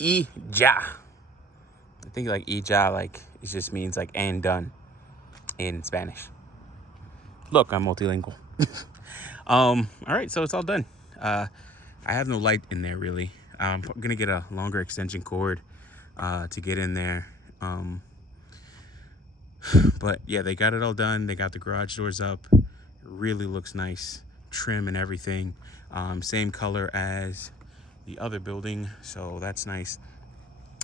I think like ija, like it just means like and done in Spanish. Look, I'm multilingual. All right, so it's all done. I have no light in there really. I'm gonna get a longer extension cord to get in there. But yeah, they got it all done. They got the garage doors up. It really looks nice, trim and everything. Same color as the other building, so that's nice.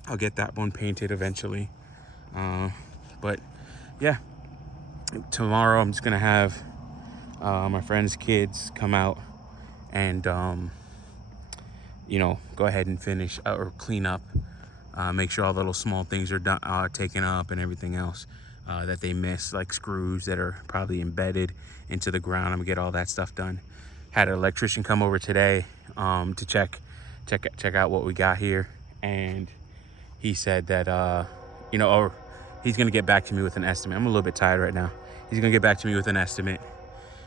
I'll get that one painted eventually. But yeah, tomorrow I'm just gonna have my friend's kids come out and go ahead and finish or clean up, make sure all the little small things are done, taken up, and everything else that they miss, like screws that are probably embedded into the ground. I'm gonna get all that stuff done. Had an electrician come over today to check out what we got here, and he said that or he's gonna get back to me with an estimate. I'm a little bit tired right now. He's gonna get back to me with an estimate.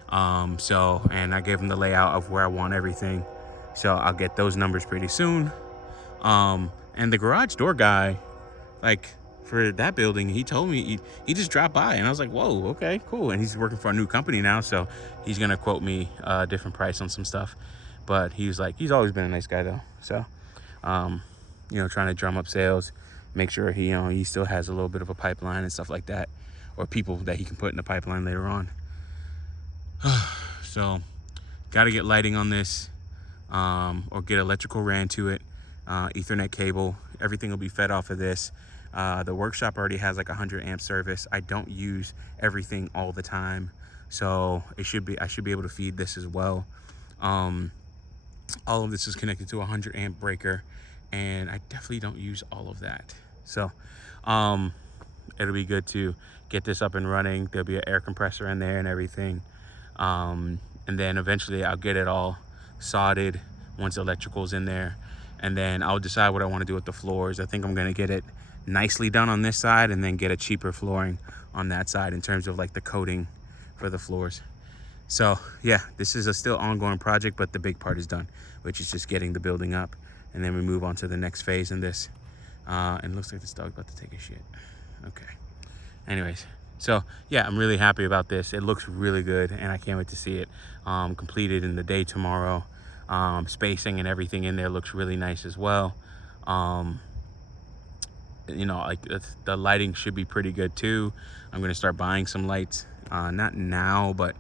And I gave him the layout of where I want everything, so I'll get those numbers pretty soon. And the garage door guy, like for that building, he told me he just dropped by, and I was like, whoa, okay, cool. And he's working for a new company now, so he's gonna quote me a different price on some stuff. But he was like, he's always been a nice guy though, so trying to drum up sales, make sure he still has a little bit of a pipeline and stuff like that, or people that he can put in the pipeline later on. So got to get lighting on this, or get electrical ran to it, Ethernet cable. Everything will be fed off of this. The workshop already has like 100 amp service. I don't use everything all the time, so I should be able to feed this as well. All of this is connected to a 100 amp breaker, and I definitely don't use all of that. So it'll be good to get this up and running. There'll be an air compressor in there and everything. And then eventually I'll get it all sodded once the electrical's in there, and then I'll decide what I want to do with the floors. I think I'm going to get it nicely done on this side and then get a cheaper flooring on that side in terms of like the coating for the floors. So yeah, this is a still ongoing project, but the big part is done, which is just getting the building up, and then we move on to the next phase in this. And it looks like this dog's about to take a shit. Okay. Anyways, so yeah, I'm really happy about this. It looks really good, and I can't wait to see it completed in the day tomorrow. Spacing and everything in there looks really nice as well. Like the lighting should be pretty good too. I'm gonna start buying some lights, not now, but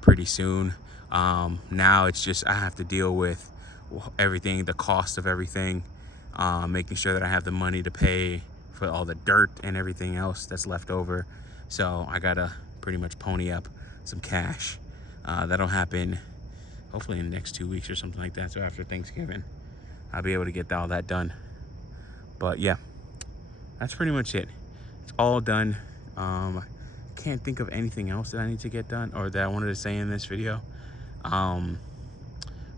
pretty soon. Now it's just I have to deal with everything, the cost of everything, making sure that I have the money to pay for all the dirt and everything else that's left over. So I gotta pretty much pony up some cash. That'll happen hopefully in the next 2 weeks or something like that. So after Thanksgiving, I'll be able to get all that done. But yeah, that's pretty much it. It's all done. Can't think of anything else that I need to get done or that I wanted to say in this video.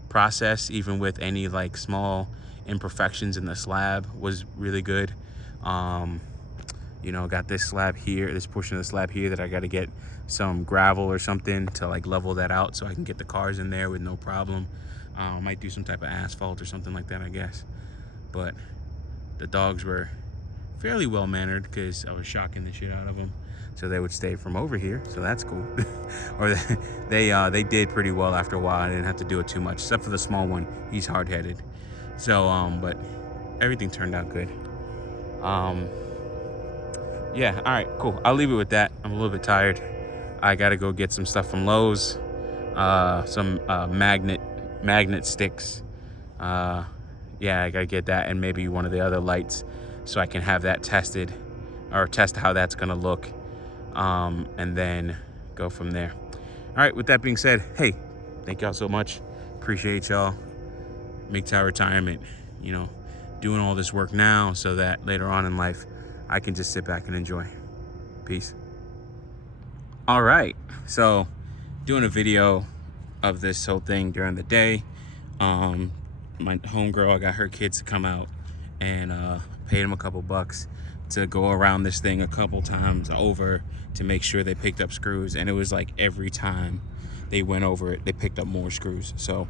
Process, even with any like small imperfections in the slab, was really good. Got this slab here, this portion of the slab here that I got to get some gravel or something to like level that out so I can get the cars in there with no problem. Might do some type of asphalt or something like that, I guess. But the dogs were fairly well mannered because I was shocking the shit out of them, so they would stay from over here, so that's cool. Or they did pretty well after a while. I didn't have to do it too much, except for the small one. He's hard-headed. So but everything turned out good. Yeah, all right, cool. I'll leave it with that. I'm a little bit tired. I gotta go get some stuff from Lowe's, some magnet sticks. Yeah, I gotta get that, and maybe one of the other lights, so I can have that tested, or test how that's gonna look, and then go from there. All right, with that being said, hey, thank y'all so much. Appreciate y'all. MGTOW retirement, doing all this work now so that later on in life I can just sit back and enjoy. Peace. All right, so doing a video of this whole thing during the day. My homegirl, I got her kids to come out and paid them a couple bucks to go around this thing a couple times over to make sure they picked up screws, and it was like every time they went over it they picked up more screws. So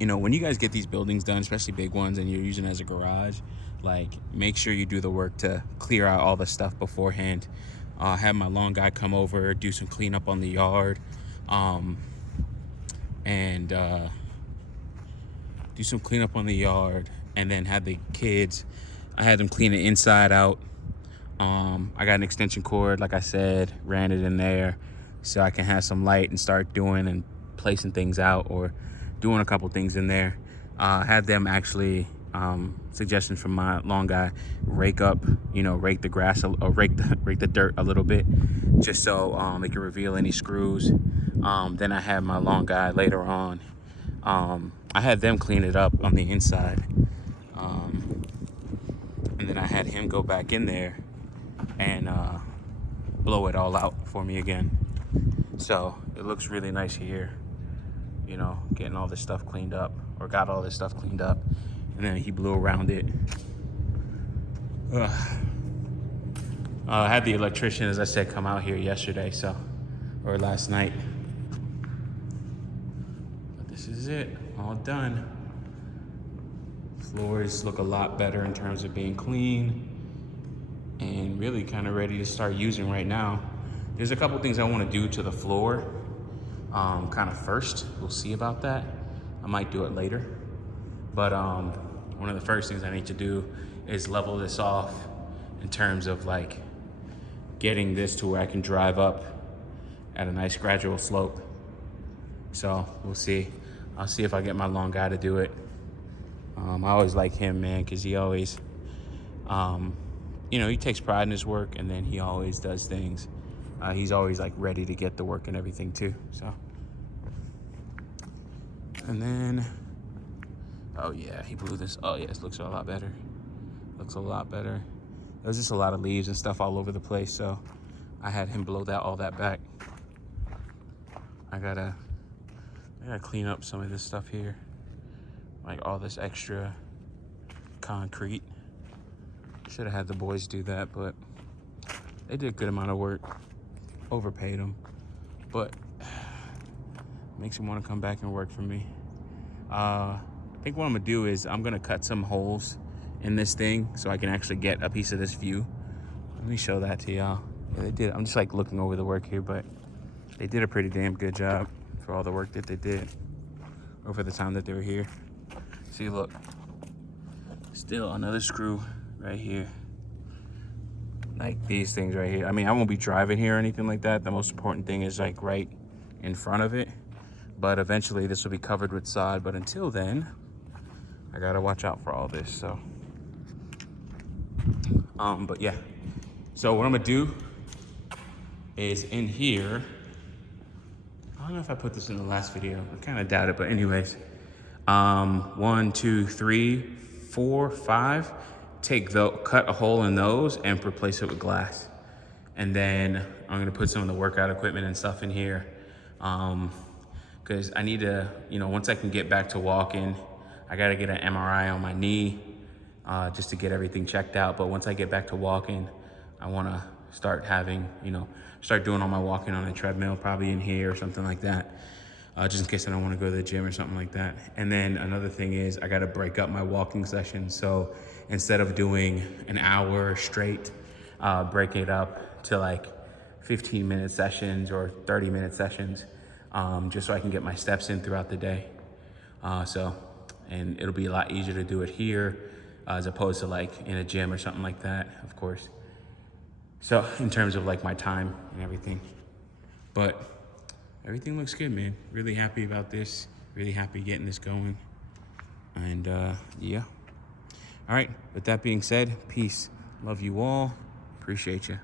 you know, when you guys get these buildings done, especially big ones, and you're using it as a garage, like, make sure you do the work to clear out all the stuff beforehand. Have my lawn guy come over, do some cleanup on the yard, and do some cleanup on the yard, and then have the kids, I had them clean it inside out. I got an extension cord, like I said, ran it in there so I can have some light and start doing and placing things out, or doing a couple things in there. Had them actually, suggestions from my lawn guy, rake the grass, or rake the dirt a little bit, just so they can reveal any screws. Then I had my lawn guy later on, I had them clean it up on the inside, and then I had him go back in there and blow it all out for me again. So it looks really nice here, you know, getting all this stuff cleaned up, or got all this stuff cleaned up, and then he blew around it. I had the electrician, as I said, come out here yesterday, or last night. But this is it, all done. Floors look a lot better in terms of being clean, and really kind of ready to start using right now. There's a couple things I want to do to the floor, kind of first. We'll see about that. I might do it later. But one of the first things I need to do is level this off in terms of like getting this to where I can drive up at a nice gradual slope. So we'll see. I'll see if I get my lawn guy to do it. I always like him, man, because he always, you know, he takes pride in his work, and then he always does things. He's always like ready to get the work and everything too. So, and then, oh yeah, he blew this. Oh yeah, this looks a lot better. Looks a lot better. There was just a lot of leaves and stuff all over the place, so I had him blow all that back. I gotta clean up some of this stuff here, like all this extra concrete. Should have had the boys do that, but they did a good amount of work. Overpaid them, but makes them want to come back and work for me. I think what I'm gonna do is I'm gonna cut some holes in this thing so I can actually get a piece of this view. Let me show that to y'all. Yeah, they did. I'm just like looking over the work here, but they did a pretty damn good job for all the work that they did over the time that they were here. See, look, still another screw right here. Like these things right here. I mean, I won't be driving here or anything like that. The most important thing is like right in front of it. But eventually this will be covered with sod. But until then, I gotta watch out for all this, so. But yeah. So what I'm gonna do is in here, I don't know if I put this in the last video. I kind of doubt it, but anyways. 1, 2, 3, 4, 5. Cut a hole in those and replace it with glass. And then I'm gonna put some of the workout equipment and stuff in here. Cause I need to, you know, once I can get back to walking, I gotta get an MRI on my knee, just to get everything checked out. But once I get back to walking, I wanna start having, you know, start doing all my walking on a treadmill, probably in here or something like that. Just in case I don't want to go to the gym or something like that. And then another thing is I got to break up my walking session. So instead of doing an hour straight, break it up to like 15-minute sessions or 30-minute sessions, just so I can get my steps in throughout the day. And it'll be a lot easier to do it here as opposed to like in a gym or something like that, of course. So in terms of like my time and everything, but everything looks good, man. Really happy about this. Really happy getting this going. And yeah. All right, with that being said, peace. Love you all. Appreciate you.